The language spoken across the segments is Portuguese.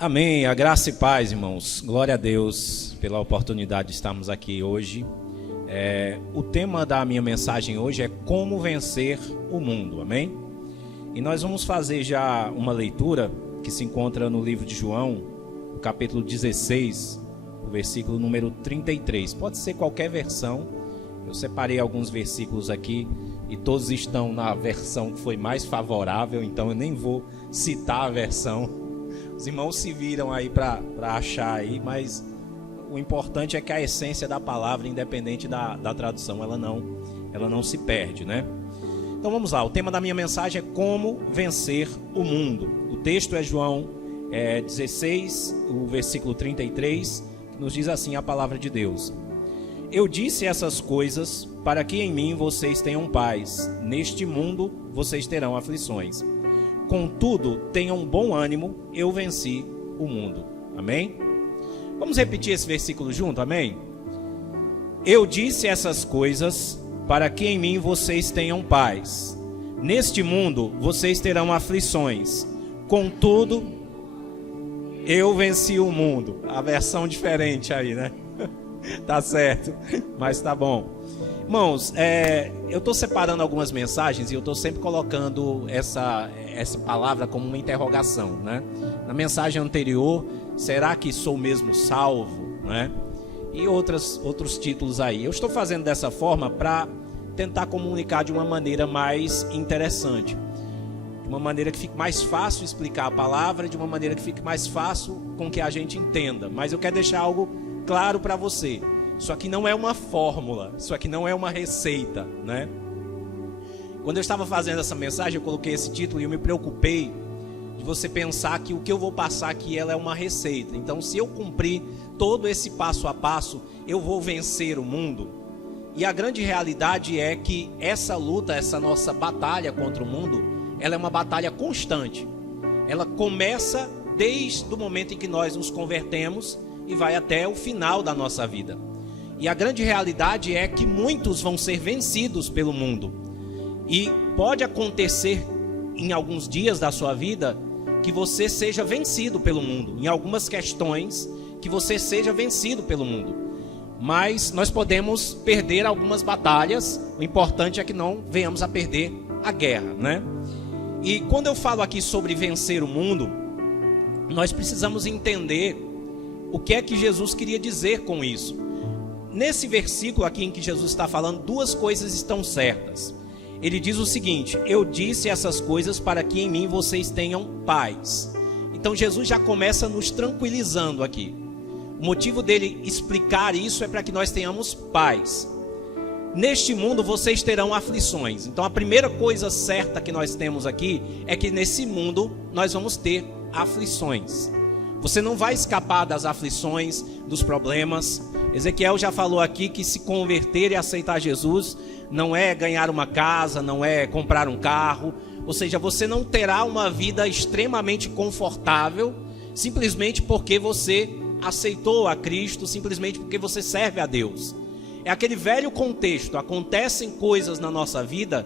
Amém, a graça e paz, irmãos. Glória a Deus pela oportunidade de estarmos aqui hoje. O tema da minha mensagem hoje é como vencer o mundo, amém? E nós vamos fazer já uma leitura que se encontra no livro de João, no capítulo 16, o versículo número 33. Pode ser qualquer versão, eu separei alguns versículos aqui e todos estão na versão que foi mais favorável, então eu nem vou citar a versão. Os irmãos se viram aí para achar aí, mas o importante é que a essência da palavra, independente da tradução, ela não se perde, né? Então vamos lá, o tema da minha mensagem é como vencer o mundo. O texto é João 16, o versículo 33, que nos diz assim a palavra de Deus. Eu disse essas coisas para que em mim vocês tenham paz. Neste mundo vocês terão aflições. Contudo, tenham bom ânimo, eu venci o mundo. Amém? Vamos repetir esse versículo junto, amém? Eu disse essas coisas para que em mim vocês tenham paz. Neste mundo vocês terão aflições. Contudo, eu venci o mundo. A versão diferente aí, né? Tá certo, mas tá bom. Irmãos, eu estou separando algumas mensagens e eu estou sempre colocando essa palavra como uma interrogação, né? Na mensagem anterior, será que sou mesmo salvo, né? E outros títulos aí. Eu estou fazendo dessa forma para tentar comunicar de uma maneira mais interessante, de uma maneira que fique mais fácil explicar a palavra, de uma maneira que fique mais fácil com que a gente entenda. Mas eu quero deixar algo claro para você. Isso aqui não é uma fórmula, isso aqui não é uma receita, né? Quando eu estava fazendo essa mensagem, eu coloquei esse título e eu me preocupei de você pensar que o que eu vou passar aqui ela é uma receita. Então, se eu cumprir todo esse passo a passo, eu vou vencer o mundo. E a grande realidade é que essa luta, essa nossa batalha contra o mundo, ela é uma batalha constante. Ela começa desde o momento em que nós nos convertemos e vai até o final da nossa vida. E a grande realidade é que muitos vão ser vencidos pelo mundo. E pode acontecer em alguns dias da sua vida que você seja vencido pelo mundo. Em algumas questões que você seja vencido pelo mundo. Mas nós podemos perder algumas batalhas. O importante é que não venhamos a perder a guerra, né? E quando eu falo aqui sobre vencer o mundo, nós precisamos entender o que é que Jesus queria dizer com isso. Nesse versículo aqui em que Jesus está falando, duas coisas estão certas. Ele diz o seguinte: eu disse essas coisas para que em mim vocês tenham paz. Então Jesus já começa nos tranquilizando aqui. O motivo dele explicar isso é para que nós tenhamos paz. Neste mundo vocês terão aflições. Então a primeira coisa certa que nós temos aqui é que nesse mundo nós vamos ter aflições. Você não vai escapar das aflições, dos problemas. Ezequiel já falou aqui que se converter e aceitar Jesus não é ganhar uma casa, não é comprar um carro. Ou seja, você não terá uma vida extremamente confortável simplesmente porque você aceitou a Cristo, simplesmente porque você serve a Deus. É aquele velho contexto. Acontecem coisas na nossa vida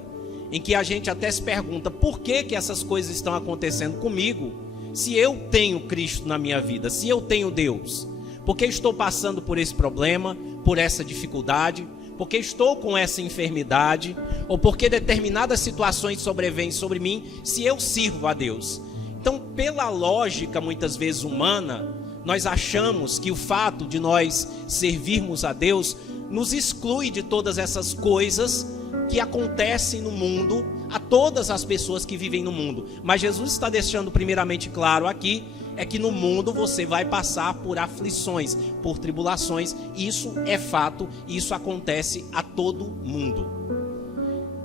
em que a gente até se pergunta por que essas coisas estão acontecendo comigo? Se eu tenho Cristo na minha vida, se eu tenho Deus, por que estou passando por esse problema, por essa dificuldade, por que estou com essa enfermidade, ou por que determinadas situações sobrevêm sobre mim, se eu sirvo a Deus? Então, pela lógica muitas vezes humana, nós achamos que o fato de nós servirmos a Deus nos exclui de todas essas coisas que acontecem no mundo, a todas as pessoas que vivem no mundo. Mas Jesus está deixando primeiramente claro aqui, é que no mundo você vai passar por aflições, por tribulações. Isso é fato, e isso acontece a todo mundo.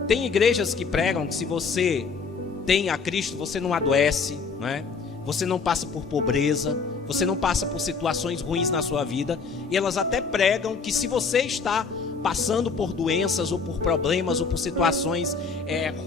Tem igrejas que pregam que se você tem a Cristo, você não adoece, né? Você não passa por pobreza, você não passa por situações ruins na sua vida. E elas até pregam que se você está passando por doenças ou por problemas ou por situações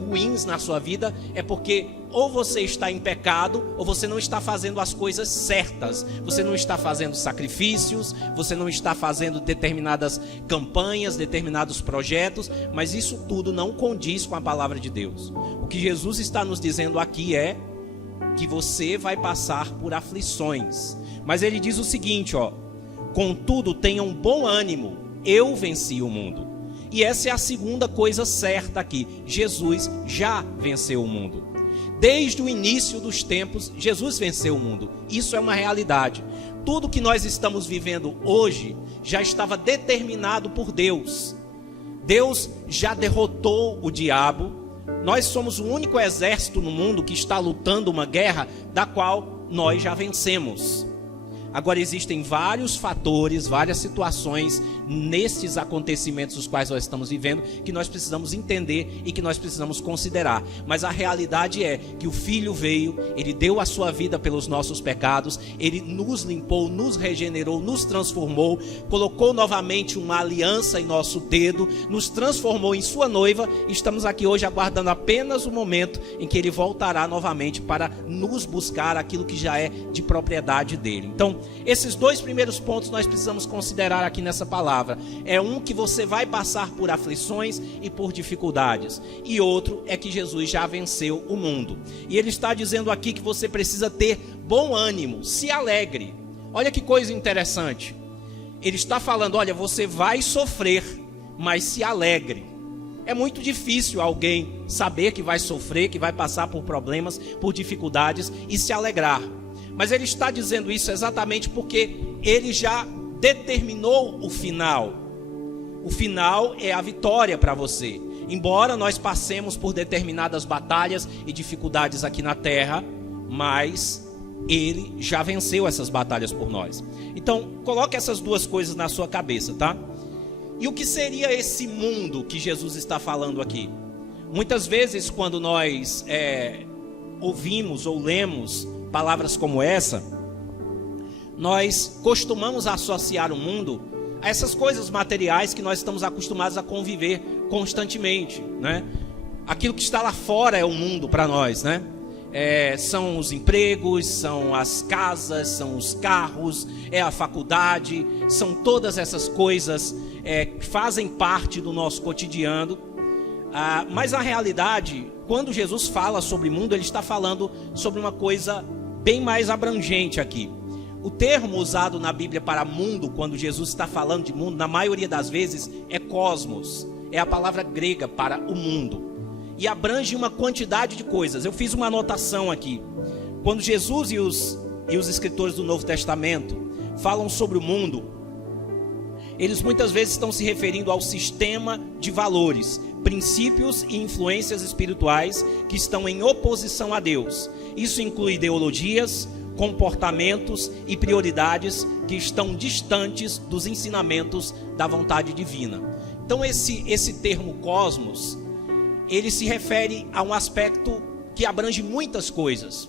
ruins na sua vida, é porque ou você está em pecado ou você não está fazendo as coisas certas. Você não está fazendo sacrifícios, você não está fazendo determinadas campanhas, determinados projetos, mas isso tudo não condiz com a palavra de Deus. O que Jesus está nos dizendo aqui é que você vai passar por aflições. Mas ele diz o seguinte, contudo, tenham bom ânimo, eu venci o mundo. E essa é a segunda coisa certa aqui, Jesus já venceu o mundo. Desde o início dos tempos, Jesus venceu o mundo. Isso é uma realidade. Tudo que nós estamos vivendo hoje já estava determinado por Deus. Deus já derrotou o diabo. Nós somos o único exército no mundo que está lutando uma guerra da qual nós já vencemos. Agora existem vários fatores, várias situações nesses acontecimentos os quais nós estamos vivendo que nós precisamos entender e que nós precisamos considerar. Mas a realidade é que o Filho veio, Ele deu a sua vida pelos nossos pecados, Ele nos limpou, nos regenerou, nos transformou, colocou novamente uma aliança em nosso dedo, nos transformou em sua noiva e estamos aqui hoje aguardando apenas o momento em que Ele voltará novamente para nos buscar aquilo que já é de propriedade dEle. Então, esses dois primeiros pontos nós precisamos considerar aqui nessa palavra. É um que você vai passar por aflições e por dificuldades. E outro é que Jesus já venceu o mundo. E ele está dizendo aqui que você precisa ter bom ânimo, se alegre. Olha que coisa interessante. Ele está falando, olha, você vai sofrer, mas se alegre. É muito difícil alguém saber que vai sofrer, que vai passar por problemas, por dificuldades e se alegrar. Mas ele está dizendo isso exatamente porque ele já determinou o final. O final é a vitória para você. Embora nós passemos por determinadas batalhas e dificuldades aqui na terra, mas ele já venceu essas batalhas por nós. Então, coloque essas duas coisas na sua cabeça, tá? E o que seria esse mundo que Jesus está falando aqui? Muitas vezes quando nós ouvimos ou lemos palavras como essa, nós costumamos associar o mundo a essas coisas materiais que nós estamos acostumados a conviver constantemente, né? Aquilo que está lá fora é o mundo para nós, né? São os empregos, são as casas, são os carros, é a faculdade, são todas essas coisas que fazem parte do nosso cotidiano. Mas a realidade, quando Jesus fala sobre mundo, ele está falando sobre uma coisa bem mais abrangente aqui. O termo usado na Bíblia para mundo, quando Jesus está falando de mundo, na maioria das vezes é cosmos. É a palavra grega para o mundo. E abrange uma quantidade de coisas. Eu fiz uma anotação aqui. Quando Jesus e os escritores do Novo Testamento falam sobre o mundo, eles muitas vezes estão se referindo ao sistema de valores, princípios e influências espirituais que estão em oposição a Deus. Isso inclui ideologias, comportamentos e prioridades que estão distantes dos ensinamentos da vontade divina. Então esse termo cosmos, ele se refere a um aspecto que abrange muitas coisas.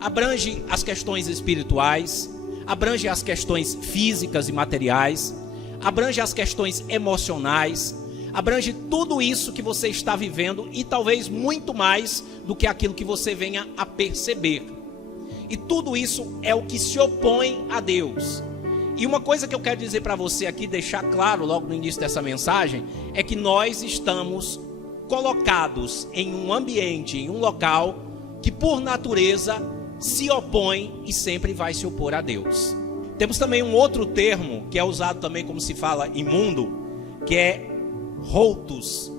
Abrange as questões espirituais, abrange as questões físicas e materiais, abrange as questões emocionais, abrange tudo isso que você está vivendo e talvez muito mais do que aquilo que você venha a perceber. E tudo isso é o que se opõe a Deus. E uma coisa que eu quero dizer para você aqui, deixar claro logo no início dessa mensagem, é que nós estamos colocados em um ambiente, em um local que por natureza se opõe e sempre vai se opor a Deus. Temos também um outro termo que é usado também como se fala imundo, que é Holtus.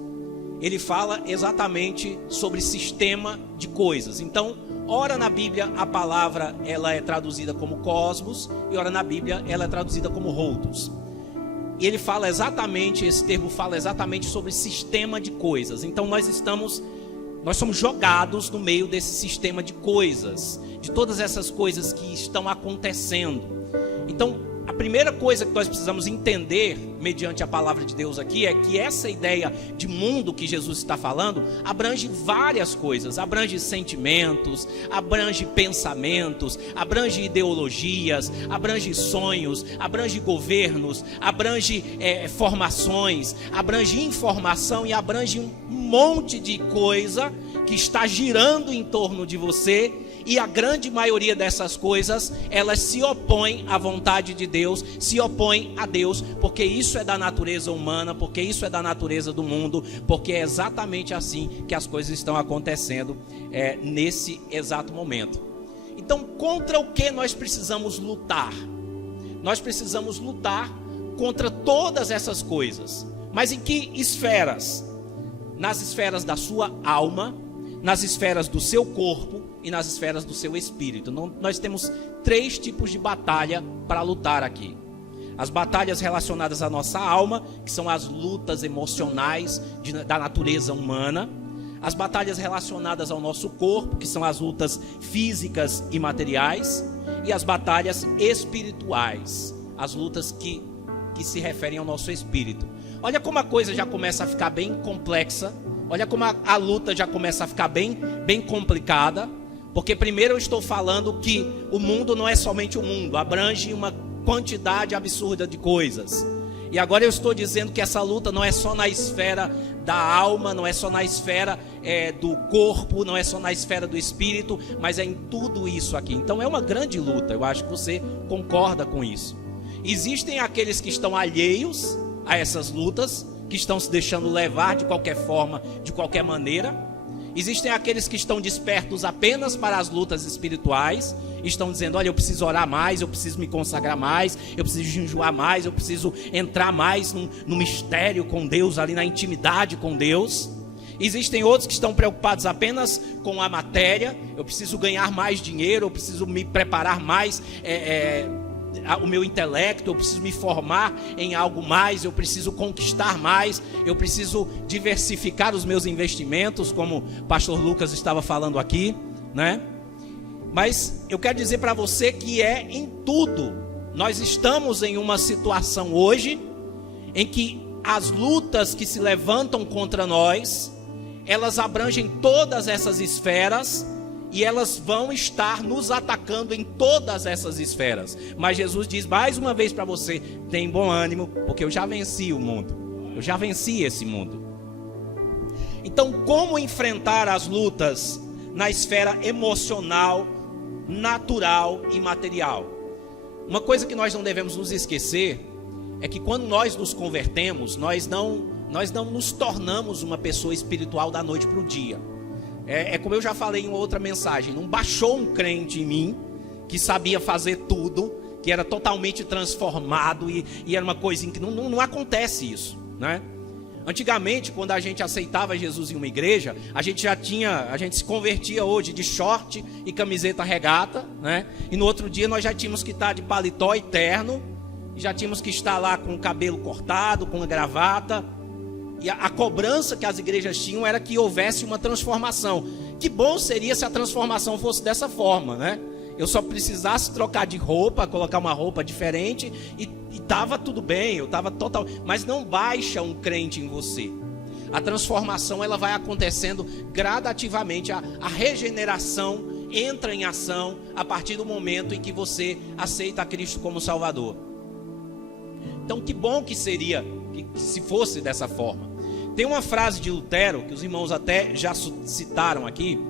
Ele fala exatamente sobre sistema de coisas. Então, ora na Bíblia a palavra ela é traduzida como cosmos e ora na Bíblia ela é traduzida como Holtus. E ele fala exatamente, esse termo fala exatamente sobre sistema de coisas. Então nós somos jogados no meio desse sistema de coisas, de todas essas coisas que estão acontecendo. Então, a primeira coisa que nós precisamos entender, mediante a palavra de Deus aqui, é que essa ideia de mundo que Jesus está falando, abrange várias coisas, abrange sentimentos, abrange pensamentos, abrange ideologias, abrange sonhos, abrange governos, abrange formações, abrange informação e abrange um monte de coisa que está girando em torno de você. E a grande maioria dessas coisas, elas se opõem à vontade de Deus, se opõem a Deus, porque isso é da natureza humana, porque isso é da natureza do mundo, porque é exatamente assim que as coisas estão acontecendo nesse exato momento. Então, contra o que nós precisamos lutar? Nós precisamos lutar contra todas essas coisas. Mas em que esferas? Nas esferas da sua alma, nas esferas do seu corpo e nas esferas do seu espírito. Nós temos 3 tipos de batalha para lutar aqui. As batalhas relacionadas à nossa alma, que são as lutas emocionais da natureza humana. As batalhas relacionadas ao nosso corpo, que são as lutas físicas e materiais. E as batalhas espirituais, as lutas que se referem ao nosso espírito. Olha como a coisa já começa a ficar bem complexa. Olha como a luta já começa a ficar bem complicada. Porque primeiro eu estou falando que o mundo não é somente o mundo, abrange uma quantidade absurda de coisas. E agora eu estou dizendo que essa luta não é só na esfera da alma, não é só na esfera do corpo, não é só na esfera do espírito, mas é em tudo isso aqui. Então é uma grande luta, eu acho que você concorda com isso. Existem aqueles que estão alheios a essas lutas, que estão se deixando levar de qualquer forma, de qualquer maneira. Existem aqueles que estão despertos apenas para as lutas espirituais, estão dizendo, olha, eu preciso orar mais, eu preciso me consagrar mais, eu preciso jejuar mais, eu preciso entrar mais no mistério com Deus, ali na intimidade com Deus. Existem outros que estão preocupados apenas com a matéria, eu preciso ganhar mais dinheiro, eu preciso me preparar mais, o meu intelecto, eu preciso me formar em algo mais, eu preciso conquistar mais, eu preciso diversificar os meus investimentos, como o pastor Lucas estava falando aqui, né? Mas eu quero dizer para você que é em tudo. Nós estamos em uma situação hoje em que as lutas que se levantam contra nós, elas abrangem todas essas esferas e elas vão estar nos atacando em todas essas esferas. Mas Jesus diz mais uma vez para você, tem bom ânimo, porque eu já venci o mundo. Eu já venci esse mundo. Então, como enfrentar as lutas na esfera emocional, natural e material? Uma coisa que nós não devemos nos esquecer é que quando nós nos convertemos, nós não nos tornamos uma pessoa espiritual da noite para o dia. É como eu já falei em uma outra mensagem, não baixou um crente em mim que sabia fazer tudo, que era totalmente transformado e era uma coisinha que não acontece isso, né? Antigamente, quando a gente aceitava Jesus em uma igreja, a gente se convertia hoje de short e camiseta regata, né? E no outro dia nós já tínhamos que estar de paletó e terno, já tínhamos que estar lá com o cabelo cortado, com a gravata. E a cobrança que as igrejas tinham era que houvesse uma transformação. Que bom seria se a transformação fosse dessa forma, né? Eu só precisasse trocar de roupa, colocar uma roupa diferente e estava tudo bem, eu estava total. Mas não baixa um crente em você. A transformação ela vai acontecendo gradativamente. A regeneração entra em ação a partir do momento em que você aceita a Cristo como Salvador. Então que bom que seria que se fosse dessa forma. Tem uma frase de Lutero, que os irmãos até já citaram aqui,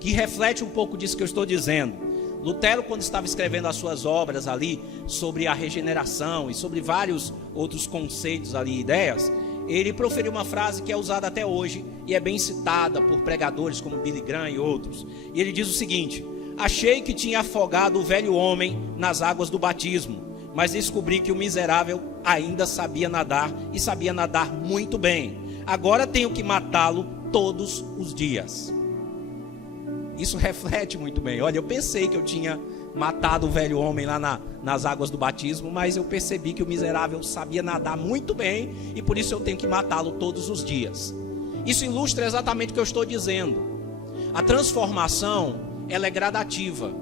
que reflete um pouco disso que eu estou dizendo. Lutero, quando estava escrevendo as suas obras ali, sobre a regeneração e sobre vários outros conceitos ali, ideias, ele proferiu uma frase que é usada até hoje, e é bem citada por pregadores como Billy Graham e outros. E ele diz o seguinte: achei que tinha afogado o velho homem nas águas do batismo, mas descobri que o miserável ainda sabia nadar, e sabia nadar muito bem. Agora tenho que matá-lo todos os dias. Isso reflete muito bem. Olha, eu pensei que eu tinha matado o velho homem lá nas águas do batismo, mas eu percebi que o miserável sabia nadar muito bem, e por isso eu tenho que matá-lo todos os dias. Isso ilustra exatamente o que eu estou dizendo. A transformação, ela é gradativa.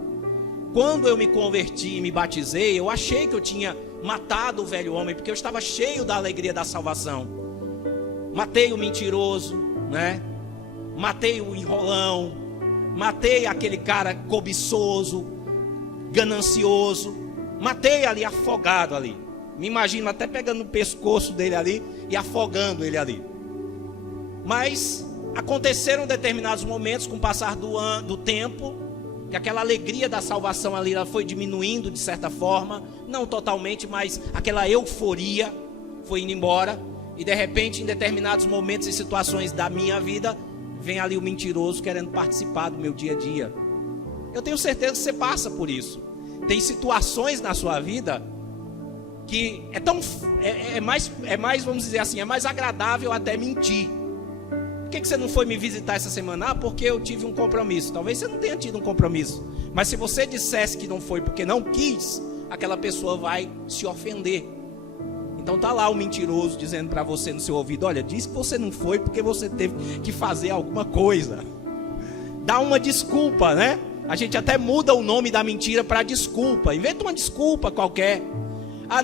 Quando eu me converti e me batizei, eu achei que eu tinha matado o velho homem, porque eu estava cheio da alegria da salvação. Matei o mentiroso, né? Matei o enrolão, matei aquele cara cobiçoso, ganancioso, matei ali, afogado ali. Me imagino até pegando no pescoço dele ali e afogando ele ali. Mas aconteceram determinados momentos com o passar do tempo, que aquela alegria da salvação ali ela foi diminuindo de certa forma, não totalmente, mas aquela euforia foi indo embora. E de repente, em determinados momentos e situações da minha vida, vem ali o mentiroso querendo participar do meu dia a dia. Eu tenho certeza que você passa por isso. Tem situações na sua vida que é mais, vamos dizer assim, é mais agradável até mentir. Por que você não foi me visitar essa semana? Porque eu tive um compromisso. Talvez você não tenha tido um compromisso, mas se você dissesse que não foi porque não quis, aquela pessoa vai se ofender. Então tá lá o mentiroso dizendo para você no seu ouvido: olha, diz que você não foi porque você teve que fazer alguma coisa. Dá uma desculpa, né? A gente até muda o nome da mentira para desculpa. Inventa uma desculpa qualquer.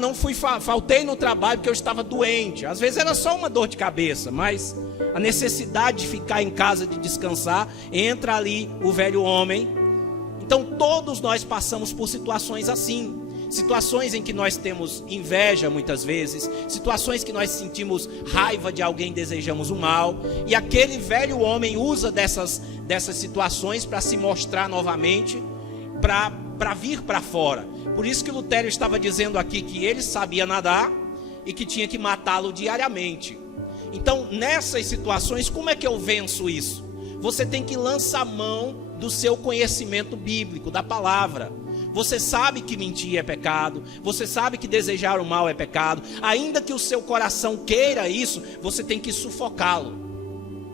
Não fui, faltei no trabalho porque eu estava doente. Às vezes era só uma dor de cabeça, mas a necessidade de ficar em casa, de descansar, entra ali o velho homem. Então todos nós passamos por situações assim. Situações em que nós temos inveja muitas vezes, situações que nós sentimos raiva de alguém, desejamos o mal, e aquele velho homem usa dessas situações para se mostrar novamente, para vir para fora. Por isso que Lutero estava dizendo aqui que ele sabia nadar e que tinha que matá-lo diariamente. Então, nessas situações, como é que eu venço isso? Você tem que lançar mão do seu conhecimento bíblico, da palavra. Você sabe que mentir é pecado, você sabe que desejar o mal é pecado. Ainda que o seu coração queira isso, você tem que sufocá-lo,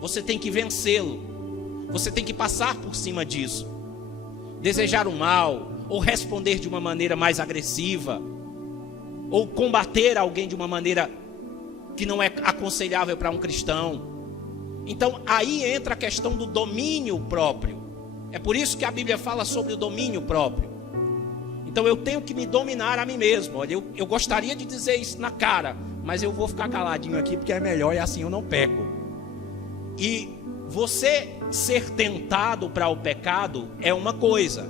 você tem que vencê-lo, você tem que passar por cima disso. Desejar o mal, ou responder de uma maneira mais agressiva, ou combater alguém de uma maneira que não é aconselhável para um cristão. Então aí entra a questão do domínio próprio. É por isso que a Bíblia fala sobre o domínio próprio. Então eu tenho que me dominar a mim mesmo. Olha, eu gostaria de dizer isso na cara, mas eu vou ficar caladinho aqui porque é melhor e assim eu não peco. E você ser tentado para o pecado é uma coisa.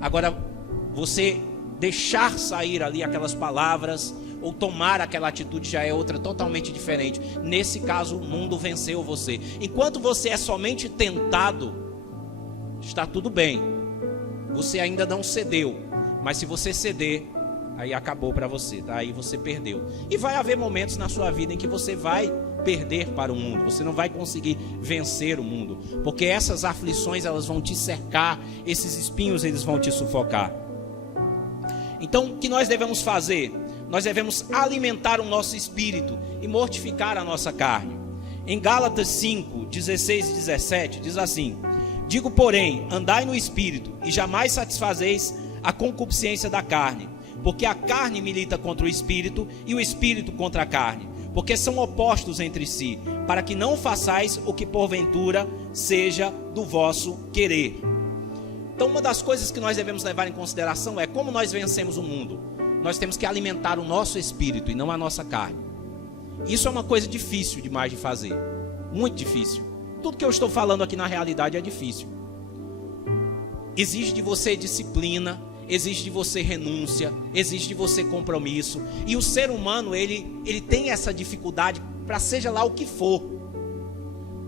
Agora, você deixar sair ali aquelas palavras ou tomar aquela atitude já é outra totalmente diferente. Nesse caso, o mundo venceu você. Enquanto você é somente tentado, está tudo bem. Você ainda não cedeu. Mas se você ceder, aí acabou para você, tá? Aí você perdeu. E vai haver momentos na sua vida em que você vai perder para o mundo. Você não vai conseguir vencer o mundo, porque essas aflições elas vão te cercar, esses espinhos eles vão te sufocar. Então, o que nós devemos fazer? Nós devemos alimentar o nosso espírito e mortificar a nossa carne. Em Gálatas 5, 16 e 17, diz assim: digo, porém, andai no espírito e jamais satisfazeis a concupiscência da carne, porque a carne milita contra o espírito e o espírito contra a carne, porque são opostos entre si, para que não façais o que porventura seja do vosso querer. Então uma das coisas que nós devemos levar em consideração é como nós vencemos o mundo. Nós temos que alimentar o nosso espírito e não a nossa carne. Isso é uma coisa difícil demais de fazer, muito difícil. Tudo que eu estou falando aqui na realidade é difícil. Exige de você disciplina, exige de você renúncia, exige de você compromisso. E o ser humano, ele tem essa dificuldade para seja lá o que for.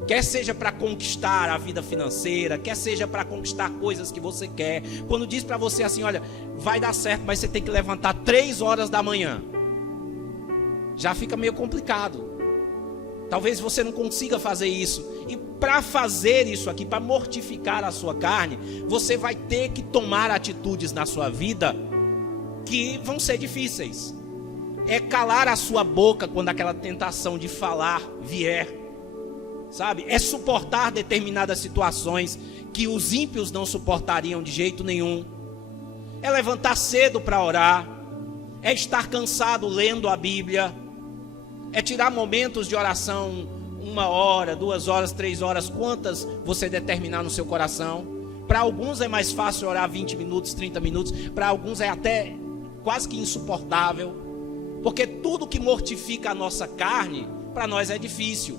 Quer seja para conquistar a vida financeira, quer seja para conquistar coisas que você quer. Quando diz para você assim, olha, vai dar certo, mas você tem que levantar 3 horas da manhã. Já fica meio complicado. Talvez você não consiga fazer isso. E para fazer isso aqui, para mortificar a sua carne, você vai ter que tomar atitudes na sua vida que vão ser difíceis. É calar a sua boca quando aquela tentação de falar vier. Sabe? É suportar determinadas situações que os ímpios não suportariam de jeito nenhum. É levantar cedo para orar. É estar cansado lendo a Bíblia. É tirar momentos de oração, 1 hora, 2 horas, 3 horas, quantas você determinar no seu coração. Para alguns é mais fácil orar 20 minutos, 30 minutos. Para alguns é até quase que insuportável. Porque tudo que mortifica a nossa carne, para nós é difícil.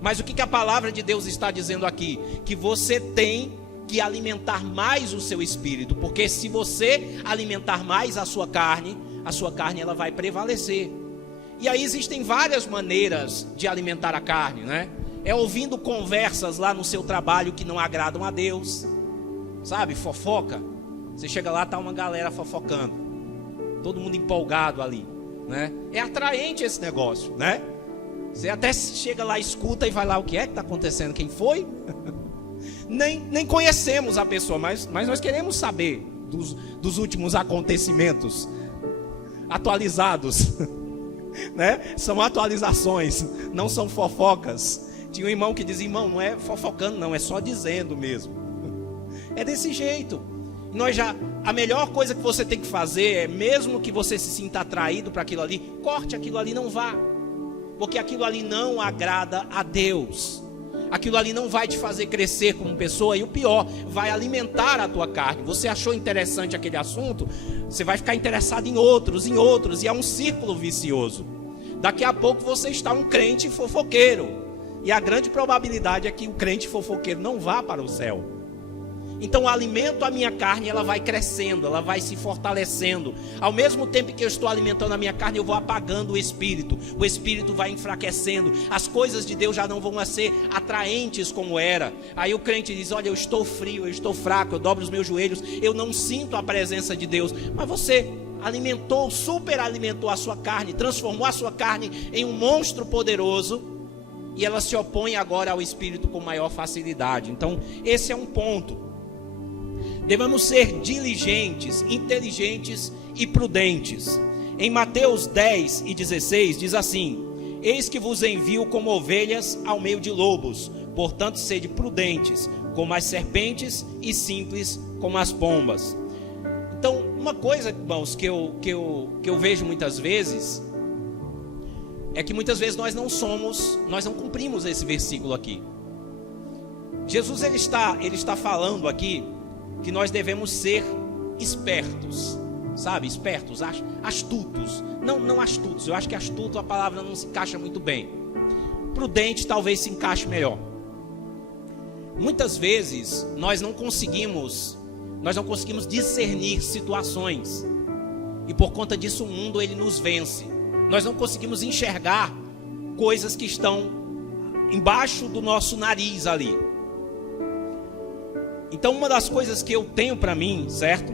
Mas o que a palavra de Deus está dizendo aqui? Que você tem que alimentar mais o seu espírito. Porque se você alimentar mais a sua carne ela vai prevalecer. E aí existem várias maneiras de alimentar a carne, né? É ouvindo conversas lá no seu trabalho que não agradam a Deus. Sabe, fofoca. Você chega lá, tá uma galera fofocando. Todo mundo empolgado ali, né? É atraente esse negócio, né? Você até chega lá, escuta e vai lá, o que é que está acontecendo? Quem foi? nem conhecemos a pessoa, mas nós queremos saber dos últimos acontecimentos atualizados, né? São atualizações, não são fofocas. Tinha um irmão que dizia: irmão, não é fofocando não, é só dizendo mesmo. É desse jeito. A melhor coisa que você tem que fazer é, mesmo que você se sinta atraído para aquilo ali, corte aquilo ali, não vá, porque aquilo ali não agrada a Deus. Aquilo ali não vai te fazer crescer como pessoa, e o pior, vai alimentar a tua carne. Você achou interessante aquele assunto, você vai ficar interessado em outros, e é um círculo vicioso. Daqui a pouco você está um crente fofoqueiro, e a grande probabilidade é que o crente fofoqueiro não vá para o céu. Então eu alimento a minha carne, ela vai crescendo, ela vai se fortalecendo. Ao mesmo tempo que eu estou alimentando a minha carne, eu vou apagando o espírito vai enfraquecendo. As coisas de Deus já não vão ser atraentes como era. Aí o crente diz: olha, eu estou frio, eu estou fraco, eu dobro os meus joelhos, eu não sinto a presença de Deus. Mas você alimentou, superalimentou a sua carne, transformou a sua carne em um monstro poderoso, e ela se opõe agora ao espírito com maior facilidade. Então esse é um ponto. Devemos ser diligentes, inteligentes e prudentes. Em Mateus 10:16 diz assim: eis que vos envio como ovelhas ao meio de lobos, portanto sede prudentes como as serpentes e simples como as pombas. Então, uma coisa, irmãos, que eu vejo muitas vezes, é que muitas vezes nós não cumprimos esse versículo aqui. Jesus ele está falando aqui que nós devemos ser espertos, sabe? Espertos, astutos. Não astutos, eu acho que astuto a palavra não se encaixa muito bem. Prudente talvez se encaixe melhor. Muitas vezes nós não conseguimos discernir situações, e por conta disso o mundo ele nos vence. Nós não conseguimos enxergar coisas que estão embaixo do nosso nariz ali. Então uma das coisas que eu tenho para mim, certo?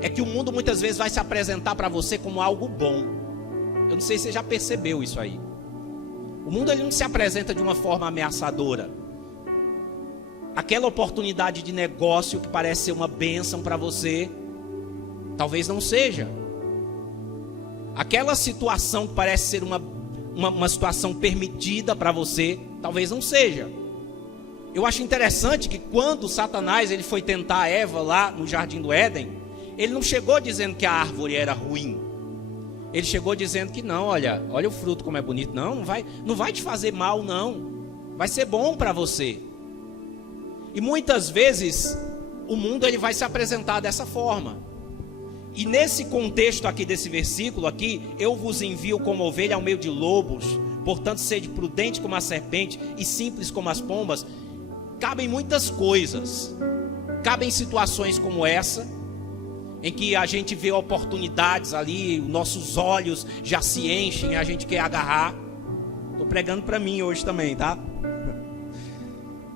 É que o mundo muitas vezes vai se apresentar para você como algo bom. Eu não sei se você já percebeu isso aí. O mundo ele não se apresenta de uma forma ameaçadora. Aquela oportunidade de negócio que parece ser uma bênção para você, talvez não seja. Aquela situação que parece ser uma situação permitida para você, talvez não seja. Eu acho interessante que quando Satanás ele foi tentar a Eva lá no Jardim do Éden, ele não chegou dizendo que a árvore era ruim. Ele chegou dizendo que não, olha o fruto como é bonito. Não vai te fazer mal não. Vai ser bom para você. E muitas vezes o mundo ele vai se apresentar dessa forma. E nesse contexto aqui desse versículo aqui, eu vos envio como ovelha ao meio de lobos, portanto sede prudente como a serpente e simples como as pombas. Cabem muitas coisas. Cabem situações como essa, em que a gente vê oportunidades ali, nossos olhos já se enchem e a gente quer agarrar. Estou pregando para mim hoje também, tá?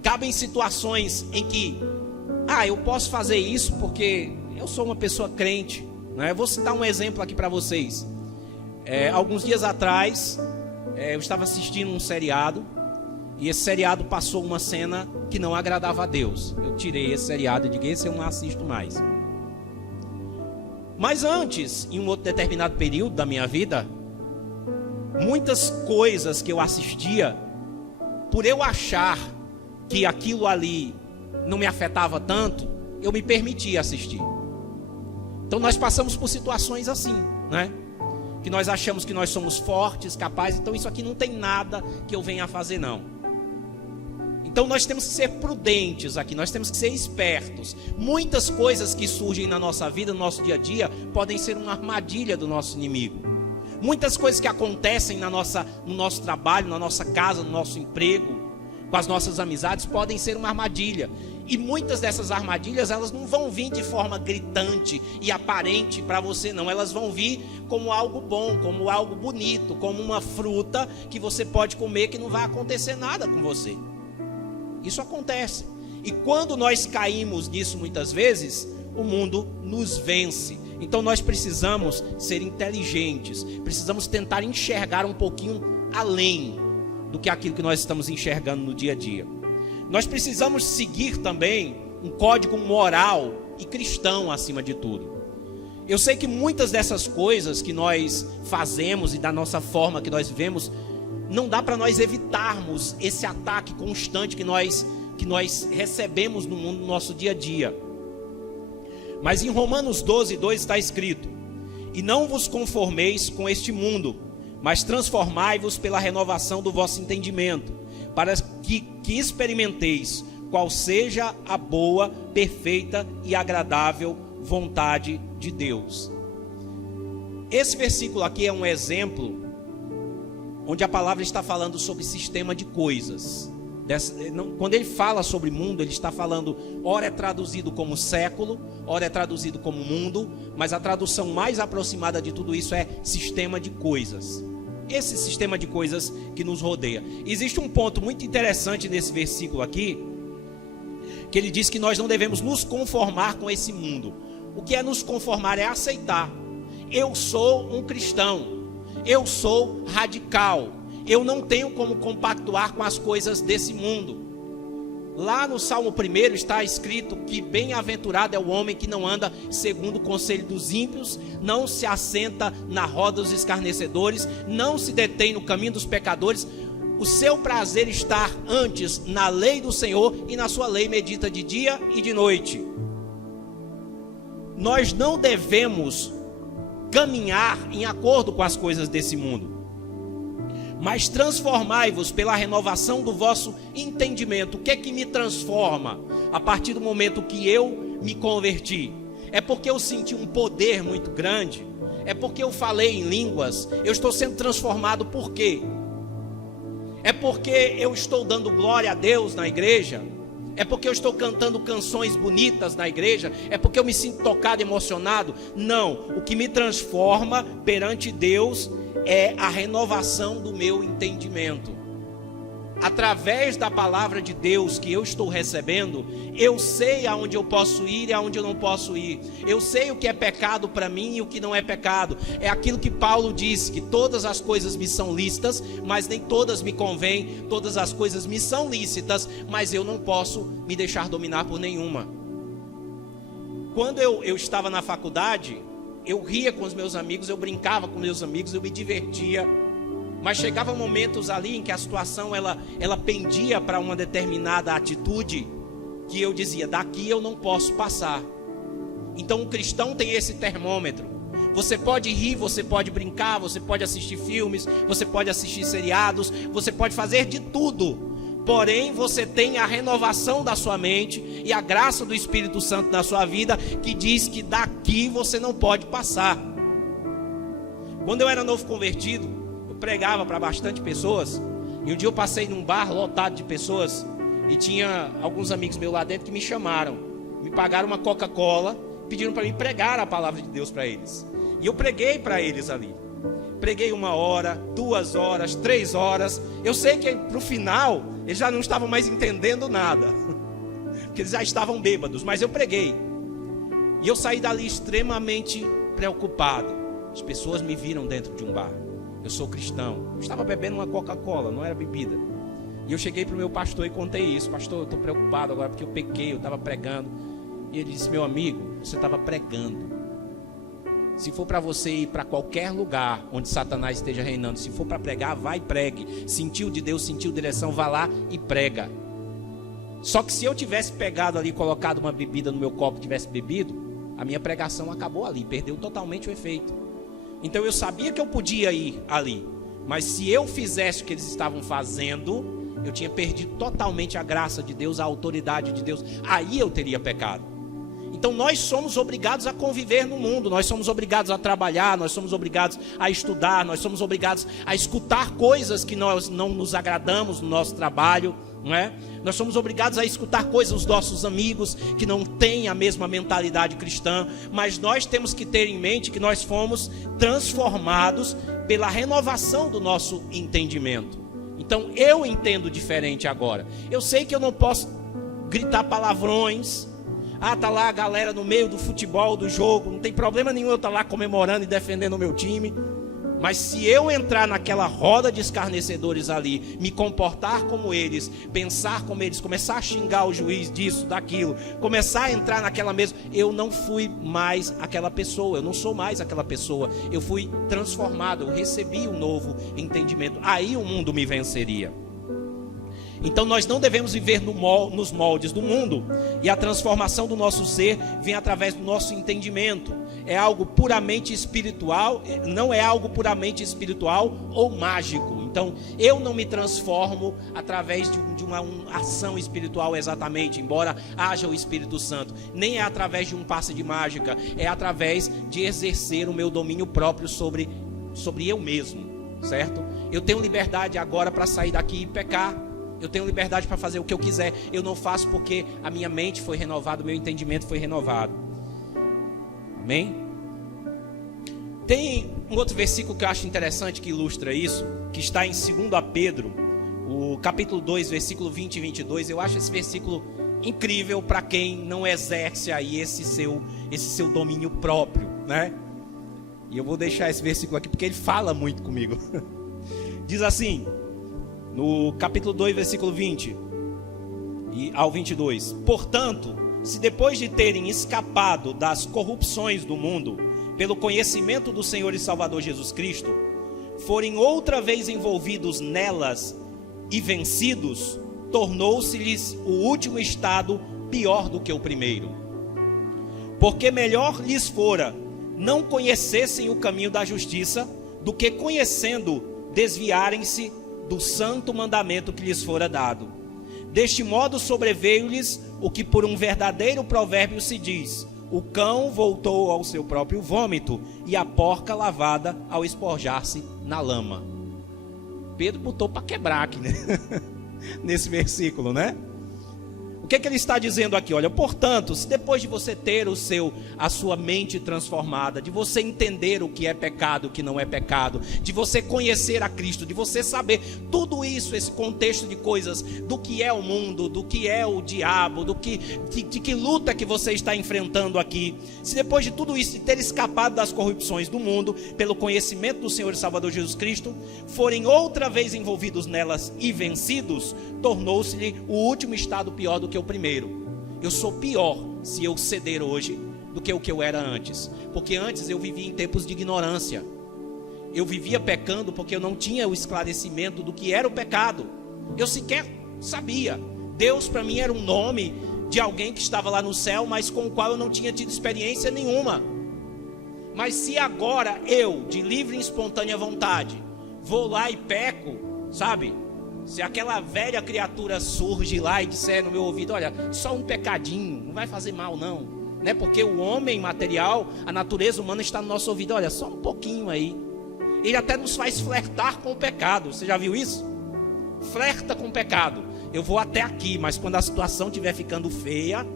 Cabem situações em que eu posso fazer isso porque eu sou uma pessoa crente, né? Eu vou citar um exemplo aqui para vocês. Alguns dias atrás eu estava assistindo um seriado, e esse seriado passou uma cena que não agradava a Deus. Eu tirei esse seriado e digo: esse eu não assisto mais. Mas antes, em um outro determinado período da minha vida, muitas coisas que eu assistia, por eu achar que aquilo ali não me afetava tanto, eu me permitia assistir. Então nós passamos por situações assim, né? Que nós achamos que nós somos fortes, capazes, então isso aqui não tem nada que eu venha a fazer não. Então nós temos que ser prudentes aqui, nós temos que ser espertos. Muitas coisas que surgem na nossa vida, no nosso dia a dia, podem ser uma armadilha do nosso inimigo. Muitas coisas que acontecem no nosso trabalho, na nossa casa, no nosso emprego, com as nossas amizades, podem ser uma armadilha. E muitas dessas armadilhas, elas não vão vir de forma gritante e aparente para você não. Elas vão vir como algo bom, como algo bonito, como uma fruta que você pode comer, que não vai acontecer nada com você. Isso acontece. E quando nós caímos nisso muitas vezes, o mundo nos vence. Então nós precisamos ser inteligentes, precisamos tentar enxergar um pouquinho além do que aquilo que nós estamos enxergando no dia a dia. nós precisamos seguir também um código moral e cristão acima de tudo. Eu sei que muitas dessas coisas que nós fazemos e da nossa forma que nós vivemos, não dá para nós evitarmos esse ataque constante que nós recebemos no mundo, no nosso dia a dia. Mas em Romanos 12:2 está escrito: e não vos conformeis com este mundo, mas transformai-vos pela renovação do vosso entendimento, para que experimenteis qual seja a boa, perfeita e agradável vontade de Deus. Esse versículo aqui é um exemplo onde a palavra está falando sobre sistema de coisas. Quando ele fala sobre mundo, ele está falando, ora é traduzido como século, ora é traduzido como mundo, mas a tradução mais aproximada de tudo isso é sistema de coisas. Esse sistema de coisas que nos rodeia. Existe um ponto muito interessante nesse versículo aqui, que ele diz que nós não devemos nos conformar com esse mundo. O que é nos conformar é aceitar. Eu sou um cristão, eu sou radical, eu não tenho como compactuar com as coisas desse mundo. Lá no Salmo 1 está escrito que bem-aventurado é o homem que não anda segundo o conselho dos ímpios, não se assenta na roda dos escarnecedores, não se detém no caminho dos pecadores. O seu prazer está antes na lei do Senhor, e na sua lei medita de dia e de noite. Nós não devemos caminhar em acordo com as coisas desse mundo, mas transformai-vos pela renovação do vosso entendimento. O que é que me transforma a partir do momento que eu me converti? É porque eu senti um poder muito grande? É porque eu falei em línguas? Eu estou sendo transformado por quê? É porque eu estou dando glória a Deus na igreja? É porque eu estou cantando canções bonitas na igreja? É porque eu me sinto tocado, emocionado? Não, o que me transforma perante Deus é a renovação do meu entendimento. Através da palavra de Deus que eu estou recebendo, eu sei aonde eu posso ir e aonde eu não posso ir. Eu sei o que é pecado para mim e o que não é pecado. É aquilo que Paulo disse, que todas as coisas me são lícitas, mas nem todas me convêm. Todas as coisas me são lícitas, mas eu não posso me deixar dominar por nenhuma. Quando eu estava na faculdade, eu ria com os meus amigos, eu brincava com meus amigos, eu me divertia. Mas chegavam momentos ali em que a situação ela pendia para uma determinada atitude, que eu dizia, daqui eu não posso passar. Então o cristão tem esse termômetro. Você pode rir, você pode brincar, você pode assistir filmes, você pode assistir seriados, você pode fazer de tudo. Porém, você tem a renovação da sua mente e a graça do Espírito Santo na sua vida, que diz que daqui você não pode passar. Quando eu era novo convertido, pregava para bastante pessoas, e um dia eu passei num bar lotado de pessoas, e tinha alguns amigos meus lá dentro que me chamaram, me pagaram uma Coca-Cola, pediram para mim pregar a palavra de Deus para eles, e eu preguei para eles ali. Preguei 1 hora, 2 horas, 3 horas. Eu sei que para o final eles já não estavam mais entendendo nada, porque eles já estavam bêbados, mas eu preguei, e eu saí dali extremamente preocupado. As pessoas me viram dentro de um bar. Eu sou cristão. Eu estava bebendo uma Coca-Cola, não era bebida. E eu cheguei para o meu pastor e contei isso. Pastor, eu estou preocupado agora porque eu pequei, eu estava pregando. E ele disse, meu amigo, você estava pregando. Se for para você ir para qualquer lugar onde Satanás esteja reinando, se for para pregar, vai e pregue. Sentiu de Deus, sentiu direção, vá lá e prega. Só que se eu tivesse pegado ali, colocado uma bebida no meu copo, tivesse bebido, a minha pregação acabou ali, perdeu totalmente o efeito. Então eu sabia que eu podia ir ali, mas se eu fizesse o que eles estavam fazendo, eu tinha perdido totalmente a graça de Deus, a autoridade de Deus. Aí eu teria pecado. Então nós somos obrigados a conviver no mundo, nós somos obrigados a trabalhar, nós somos obrigados a estudar, nós somos obrigados a escutar coisas que nós não nos agradamos no nosso trabalho, não é? Nós somos obrigados a escutar coisas dos nossos amigos que não têm a mesma mentalidade cristã, mas nós temos que ter em mente que nós fomos transformados pela renovação do nosso entendimento. Então eu entendo diferente agora. Eu sei que eu não posso gritar palavrões. Tá lá a galera no meio do futebol, do jogo, não tem problema nenhum eu estar lá comemorando e defendendo o meu time. Mas se eu entrar naquela roda de escarnecedores ali, me comportar como eles, pensar como eles, começar a xingar o juiz disso, daquilo, começar a entrar naquela mesa, eu não fui mais aquela pessoa, eu não sou mais aquela pessoa, eu fui transformado, eu recebi um novo entendimento, aí o mundo me venceria. Então nós não devemos viver nos moldes do mundo, e a transformação do nosso ser vem através do nosso entendimento. É algo puramente espiritual, não é algo puramente espiritual ou mágico. Então eu não me transformo através de uma ação espiritual exatamente, embora haja o Espírito Santo, nem é através de um passe de mágica, é através de exercer o meu domínio próprio sobre eu mesmo, certo? Eu tenho liberdade agora para sair daqui e pecar. Eu tenho liberdade para fazer o que eu quiser. Eu não faço porque a minha mente foi renovada, o meu entendimento foi renovado. Amém? Tem um outro versículo que eu acho interessante que ilustra isso, que está em 2 Pedro, o capítulo 2, versículo 20 e 22. Eu acho esse versículo incrível para quem não exerce aí esse seu domínio próprio, né? E eu vou deixar esse versículo aqui porque ele fala muito comigo. Diz assim, no capítulo 2, versículo 20 ao 22. Portanto, se depois de terem escapado das corrupções do mundo, pelo conhecimento do Senhor e Salvador Jesus Cristo, forem outra vez envolvidos nelas e vencidos, tornou-se-lhes o último estado pior do que o primeiro. Porque melhor lhes fora não conhecessem o caminho da justiça, do que conhecendo desviarem-se do santo mandamento que lhes fora dado. Deste modo sobreveio-lhes o que por um verdadeiro provérbio se diz: o cão voltou ao seu próprio vômito, e a porca lavada ao espojar-se na lama. Pedro botou para quebrar aqui, né? Nesse versículo, né? O que é que ele está dizendo aqui? Olha, portanto, se depois de você ter a sua mente transformada, de você entender o que é pecado, o que não é pecado, de você conhecer a Cristo, de você saber tudo isso, esse contexto de coisas, do que é o mundo, do que é o diabo, de que luta que você está enfrentando aqui, se depois de tudo isso, de ter escapado das corrupções do mundo, pelo conhecimento do Senhor e Salvador Jesus Cristo, forem outra vez envolvidos nelas e vencidos, tornou-se-lhe o último estado pior do que o primeiro. Eu sou pior se eu ceder hoje do que o que eu era antes, porque antes eu vivia em tempos de ignorância, eu vivia pecando porque eu não tinha o esclarecimento do que era o pecado, eu sequer sabia. Deus para mim era um nome de alguém que estava lá no céu, mas com o qual eu não tinha tido experiência nenhuma. Mas se agora eu, de livre e espontânea vontade, vou lá e peco, sabe? Se aquela velha criatura surge lá e disser no meu ouvido: olha, só um pecadinho, não vai fazer mal não, né? Porque o homem material, a natureza humana está no nosso ouvido: olha, só um pouquinho aí. Ele até nos faz flertar com o pecado. Você já viu isso? Flerta com o pecado. Eu vou até aqui, mas quando a situação estiver ficando feia,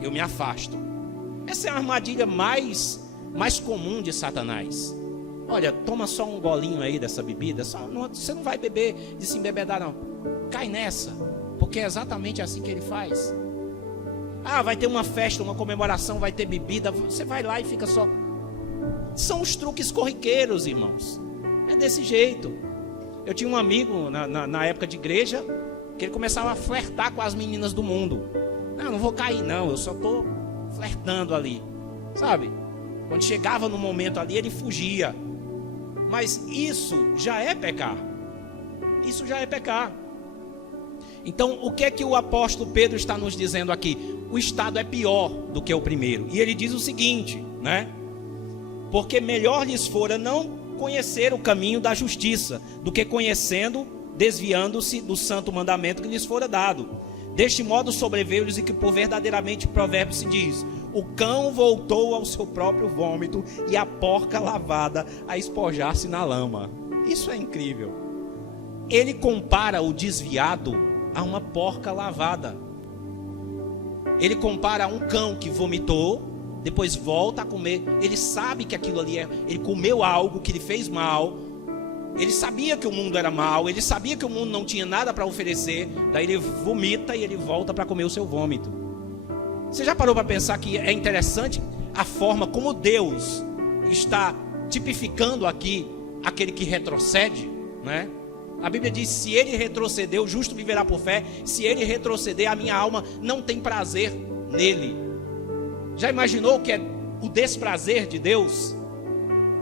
eu me afasto. Essa é a armadilha mais comum de Satanás. Olha, toma só um golinho aí dessa bebida, você não vai beber de se embebedar não. Cai nessa, porque é exatamente assim que ele faz. Ah, vai ter uma festa, uma comemoração, vai ter bebida, você vai lá e fica só. São os truques corriqueiros, irmãos. É desse jeito. Eu tinha um amigo na época de igreja, que ele começava a flertar com as meninas do mundo. Não vou cair não, eu só estou flertando ali, sabe? Quando chegava no momento ali, ele fugia. Mas isso já é pecar. Isso já é pecar. Então, o que é que o apóstolo Pedro está nos dizendo aqui? O estado é pior do que o primeiro. E ele diz o seguinte, né? Porque melhor lhes fora não conhecer o caminho da justiça, do que conhecendo, desviando-se do santo mandamento que lhes fora dado. Deste modo sobreveio-lhes e que por verdadeiramente provérbio se diz: o cão voltou ao seu próprio vômito, e a porca lavada a espojar-se na lama. Isso é incrível. Ele compara o desviado a uma porca lavada. Ele compara a um cão que vomitou, depois volta a comer. Ele sabe que aquilo ali ele comeu algo que lhe fez mal. Ele sabia que o mundo era mau, ele sabia que o mundo não tinha nada para oferecer. Daí ele vomita e ele volta para comer o seu vômito. Você já parou para pensar que é interessante a forma como Deus está tipificando aqui aquele que retrocede, né? A Bíblia diz: se ele retroceder, o justo viverá por fé. Se ele retroceder, a minha alma não tem prazer nele. Já imaginou o que é o desprazer de Deus?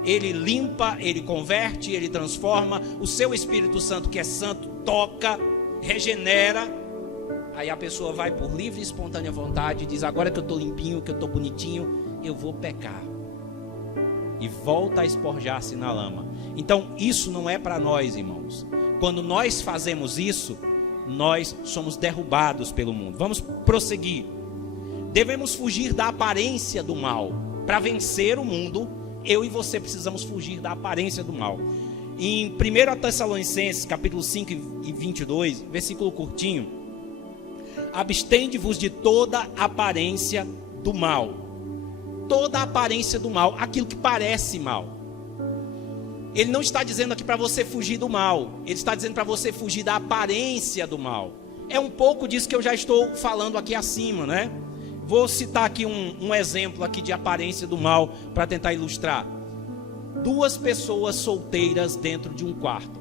Ele limpa, ele converte, ele transforma. O seu Espírito Santo, que é santo, toca, regenera. Aí a pessoa vai por livre e espontânea vontade e diz: agora que eu estou limpinho, que eu estou bonitinho, eu vou pecar. E volta a esponjar-se na lama. Então isso não é para nós, irmãos. Quando nós fazemos isso, nós somos derrubados pelo mundo. Vamos prosseguir. Devemos fugir da aparência do mal. Para vencer o mundo, eu e você precisamos fugir da aparência do mal. Em 1 Tessalonicenses, capítulo 5 e 22, versículo curtinho: abstende-vos de toda aparência do mal. Toda aparência do mal, aquilo que parece mal. Ele não está dizendo aqui para você fugir do mal, ele está dizendo para você fugir da aparência do mal. É um pouco disso que eu já estou falando aqui acima, né? Vou citar aqui um exemplo aqui de aparência do mal para tentar ilustrar. 2 pessoas solteiras dentro de um quarto.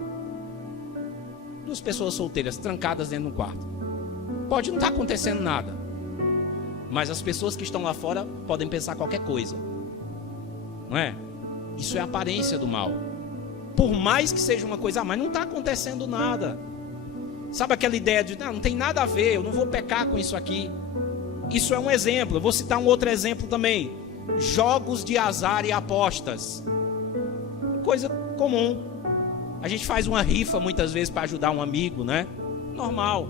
2 pessoas solteiras trancadas dentro de um quarto. Pode não estar acontecendo nada, mas as pessoas que estão lá fora podem pensar qualquer coisa, não é? Isso é a aparência do mal. Por mais que seja uma coisa, mas não está acontecendo nada. Sabe aquela ideia de não tem nada a ver, eu não vou pecar com isso aqui. Isso é um exemplo. Eu vou citar um outro exemplo também: jogos de azar e apostas. Coisa comum. A gente faz uma rifa muitas vezes para ajudar um amigo, né? Normal.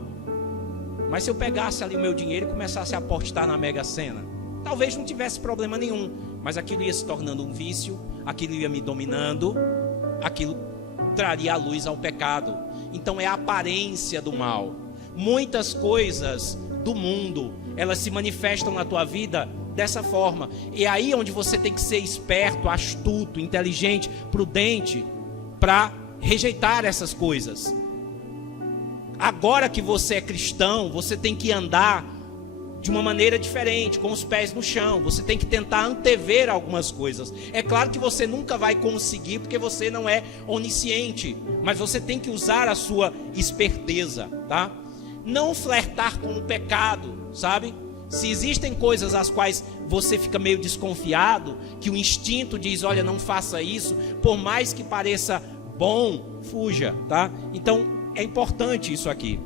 Mas se eu pegasse ali o meu dinheiro e começasse a apostar na Mega Sena, talvez não tivesse problema nenhum, mas aquilo ia se tornando um vício, aquilo ia me dominando, aquilo traria a luz ao pecado. Então é a aparência do mal. Muitas coisas do mundo, elas se manifestam na tua vida dessa forma. E é aí onde você tem que ser esperto, astuto, inteligente, prudente, para rejeitar essas coisas. Agora que você é cristão, você tem que andar de uma maneira diferente, com os pés no chão. Você tem que tentar antever algumas coisas. É claro que você nunca vai conseguir, porque você não é onisciente, mas você tem que usar a sua esperteza, tá? Não flertar com o pecado, sabe? Se existem coisas às quais você fica meio desconfiado, que o instinto diz: olha, não faça isso, por mais que pareça bom, fuja, tá? Então é importante isso aqui.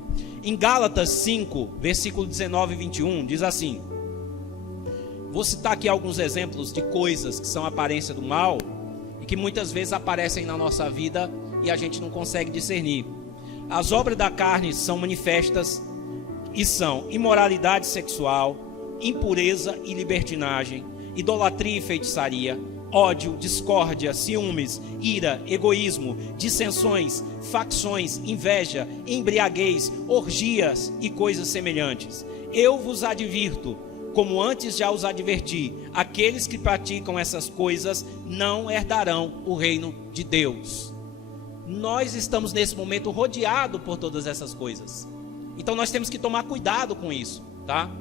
Em Gálatas 5, versículo 19 e 21, diz assim: vou citar aqui alguns exemplos de coisas que são aparência do mal e que muitas vezes aparecem na nossa vida e a gente não consegue discernir. As obras da carne são manifestas e são imoralidade sexual, impureza e libertinagem, idolatria e feitiçaria, ódio, discórdia, ciúmes, ira, egoísmo, dissensões, facções, inveja, embriaguez, orgias e coisas semelhantes. Eu vos advirto, como antes já os adverti: aqueles que praticam essas coisas não herdarão o reino de Deus. Nós estamos nesse momento rodeados por todas essas coisas. Então nós temos que tomar cuidado com isso, tá?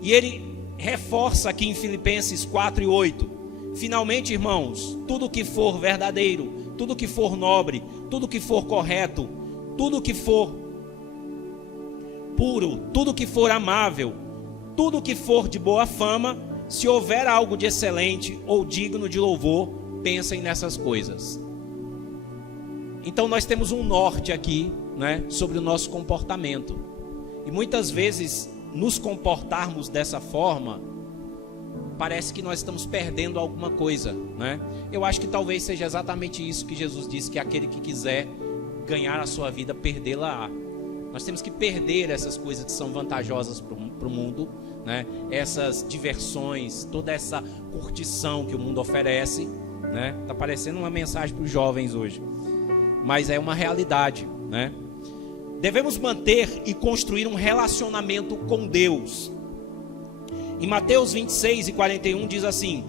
E ele reforça aqui em Filipenses 4 e 8: finalmente, irmãos, tudo que for verdadeiro, tudo que for nobre, tudo que for correto, tudo que for puro, tudo que for amável, tudo que for de boa fama, se houver algo de excelente ou digno de louvor, pensem nessas coisas. Então nós temos um norte aqui, né, sobre o nosso comportamento. E muitas vezes, nos comportarmos dessa forma, parece que nós estamos perdendo alguma coisa, né? Eu acho que talvez seja exatamente isso que Jesus disse, que aquele que quiser ganhar a sua vida, perdê-la-á. Nós temos que perder essas coisas que são vantajosas para o mundo, né? Essas diversões, toda essa curtição que o mundo oferece, né? Tá parecendo uma mensagem para os jovens hoje, mas é uma realidade, né? Devemos manter e construir um relacionamento com Deus. Em Mateus 26 e 41 diz assim: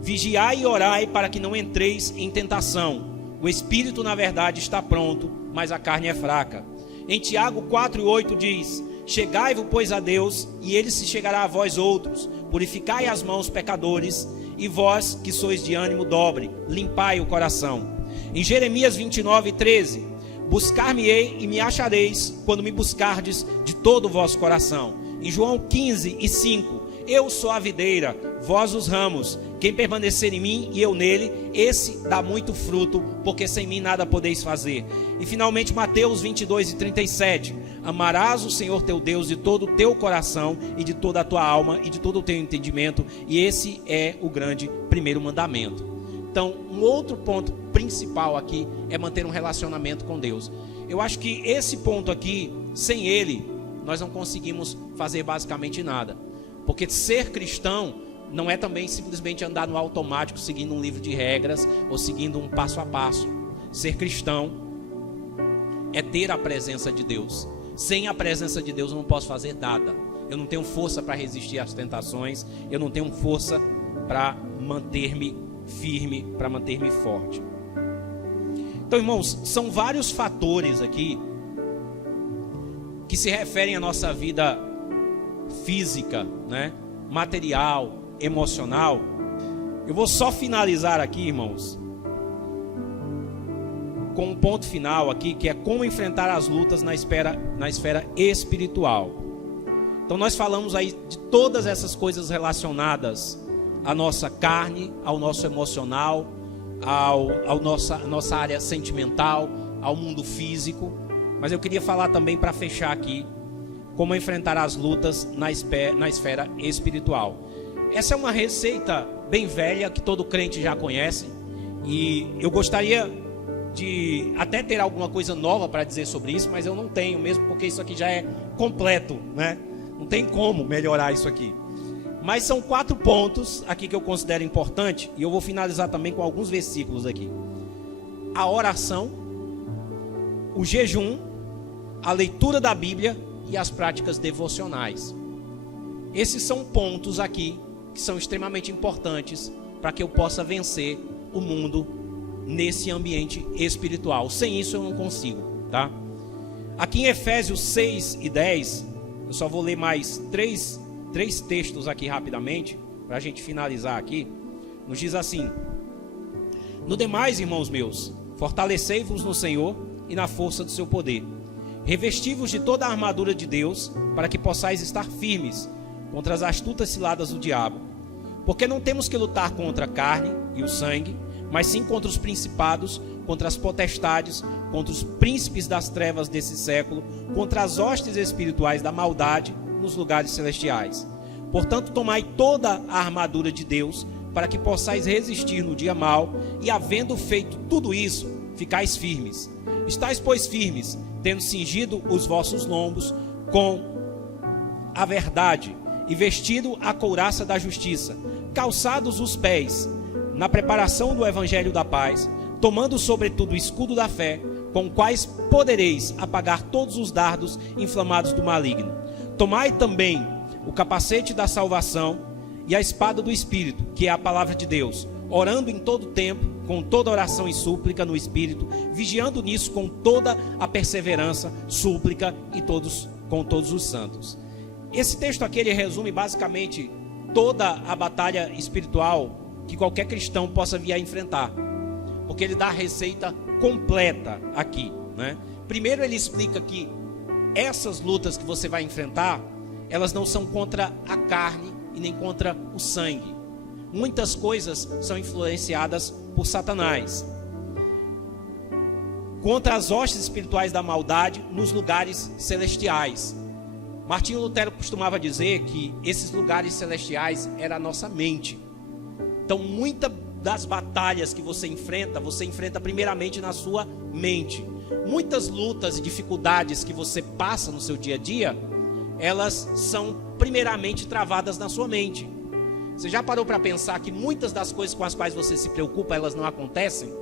vigiai e orai para que não entreis em tentação. O espírito na verdade está pronto, mas a carne é fraca. Em Tiago 4 e 8 diz: chegai-vos pois a Deus, e ele se chegará a vós outros. Purificai as mãos, pecadores, e vós que sois de ânimo dobre, limpai o coração. Em Jeremias 29:13, buscar-me-ei e me achareis, quando me buscardes de todo o vosso coração. Em João 15:5, eu sou a videira, vós os ramos. Quem permanecer em mim e eu nele, esse dá muito fruto, porque sem mim nada podeis fazer. E finalmente Mateus 22:37, amarás o Senhor teu Deus de todo o teu coração e de toda a tua alma e de todo o teu entendimento, e esse é o grande primeiro mandamento. Então, um outro ponto principal aqui é manter um relacionamento com Deus. Eu acho que esse ponto aqui, sem ele, nós não conseguimos fazer basicamente nada. Porque ser cristão não é também simplesmente andar no automático, seguindo um livro de regras ou seguindo um passo a passo. Ser cristão é ter a presença de Deus. Sem a presença de Deus eu não posso fazer nada. Eu não tenho força para resistir às tentações. Eu não tenho força para manter-me firme, para manter-me forte. Então, irmãos, são vários fatores aqui que se referem à nossa vida física, né? Material, emocional. Eu vou só finalizar aqui, irmãos, com um ponto final aqui, que é como enfrentar as lutas na esfera espiritual. Então nós falamos aí de todas essas coisas relacionadas à nossa carne, ao nosso emocional, à nossa área sentimental, ao mundo físico. Mas eu queria falar também, para fechar aqui, como enfrentar as lutas na esfera espiritual. Essa é uma receita bem velha que todo crente já conhece, e eu gostaria de até ter alguma coisa nova para dizer sobre isso, mas eu não tenho mesmo, porque isso aqui já é completo, né? Não tem como melhorar isso aqui. Mas são 4 pontos aqui que eu considero importante, e eu vou finalizar também com alguns versículos aqui. A oração, o jejum, a leitura da Bíblia e as práticas devocionais. Esses são pontos aqui que são extremamente importantes para que eu possa vencer o mundo nesse ambiente espiritual. Sem isso eu não consigo, tá? Aqui em Efésios 6:10, eu só vou ler mais três textos aqui rapidamente, para a gente finalizar aqui. Nos diz assim: no demais, irmãos meus, fortalecei-vos no Senhor e na força do seu poder. Revesti-vos de toda a armadura de Deus, para que possais estar firmes contra as astutas ciladas do diabo. Porque não temos que lutar contra a carne e o sangue, mas sim contra os principados, contra as potestades, contra os príncipes das trevas desse século, contra as hostes espirituais da maldade nos lugares celestiais. Portanto, tomai toda a armadura de Deus, para que possais resistir no dia mau, e havendo feito tudo isso, ficais firmes. Estais, pois, firmes, tendo cingido os vossos lombos com a verdade, e vestido a couraça da justiça, calçados os pés na preparação do evangelho da paz, tomando sobretudo o escudo da fé, com quais podereis apagar todos os dardos inflamados do maligno. Tomai também o capacete da salvação e a espada do Espírito, que é a palavra de Deus, orando em todo tempo, com toda oração e súplica no Espírito, vigiando nisso com toda a perseverança, súplica e com todos os santos. Esse texto aqui, ele resume basicamente toda a batalha espiritual que qualquer cristão possa vir a enfrentar, porque ele dá a receita completa aqui, né? Primeiro ele explica que essas lutas que você vai enfrentar, elas não são contra a carne e nem contra o sangue. Muitas coisas são influenciadas por Satanás, contra as hostes espirituais da maldade nos lugares celestiais. Martinho Lutero costumava dizer que esses lugares celestiais era a nossa mente. Então, muitas das batalhas que você enfrenta primeiramente na sua mente. Muitas lutas e dificuldades que você passa no seu dia a dia, elas são primeiramente travadas na sua mente. Você já parou para pensar que muitas das coisas com as quais você se preocupa, elas não acontecem?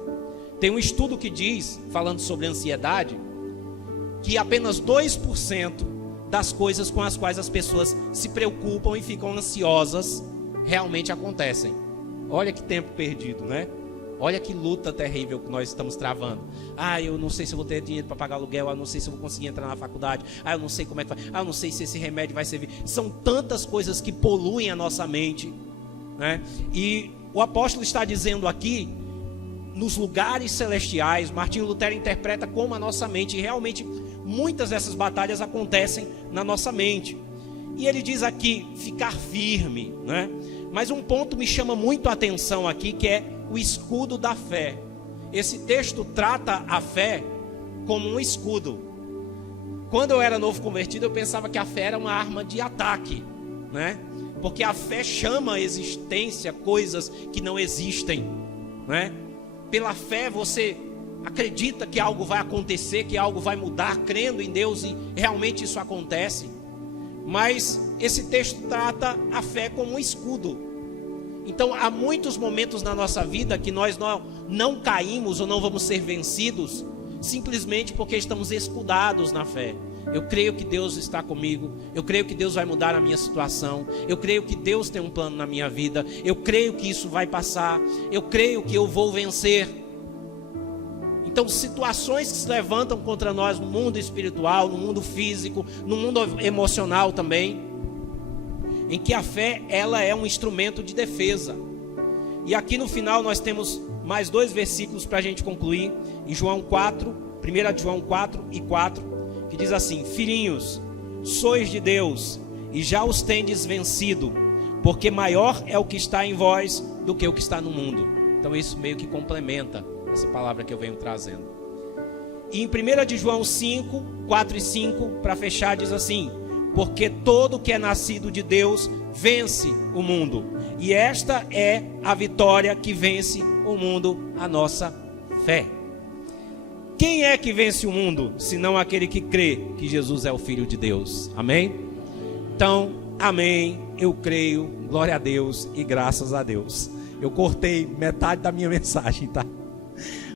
Tem um estudo que diz, falando sobre ansiedade, que apenas 2% das coisas com as quais as pessoas se preocupam e ficam ansiosas realmente acontecem. Olha que tempo perdido, né? Olha que luta terrível que nós estamos travando. Eu não sei se eu vou ter dinheiro para pagar aluguel. Eu não sei se eu vou conseguir entrar na faculdade. Eu não sei como é que vai. Eu não sei se esse remédio vai servir. São tantas coisas que poluem a nossa mente, né? E o apóstolo está dizendo aqui, nos lugares celestiais, Martinho Lutero interpreta como a nossa mente, e realmente muitas dessas batalhas acontecem na nossa mente. E ele diz aqui, ficar firme, né? Mas um ponto me chama muito a atenção aqui, que é o escudo da fé. Esse texto trata a fé como um escudo. Quando eu era novo convertido, eu pensava que a fé era uma arma de ataque, né? Porque a fé chama à existência coisas que não existem, né? Pela fé você acredita que algo vai acontecer, que algo vai mudar, crendo em Deus, e realmente isso acontece. Mas esse texto trata a fé como um escudo. Então há muitos momentos na nossa vida que nós não caímos ou não vamos ser vencidos, simplesmente porque estamos escudados na fé. Eu creio que Deus está comigo, eu creio que Deus vai mudar a minha situação, eu creio que Deus tem um plano na minha vida, eu creio que isso vai passar, eu creio que eu vou vencer. Então, situações que se levantam contra nós no mundo espiritual, no mundo físico, no mundo emocional também, em que a fé, ela é um instrumento de defesa. E aqui no final nós temos mais 2 versículos para a gente concluir, em João 4, 1 João 4 e 4, que diz assim: filhinhos, sois de Deus, e já os tendes vencido, porque maior é o que está em vós do que o que está no mundo. Então isso meio que complementa essa palavra que eu venho trazendo. E em 1 João 5, 4 e 5, para fechar, diz assim: porque todo que é nascido de Deus vence o mundo, e esta é a vitória que vence o mundo, a nossa fé. Quem é que vence o mundo, senão aquele que crê que Jesus é o Filho de Deus? Amém? Então, amém, eu creio, glória a Deus e graças a Deus. Eu cortei metade da minha mensagem, tá?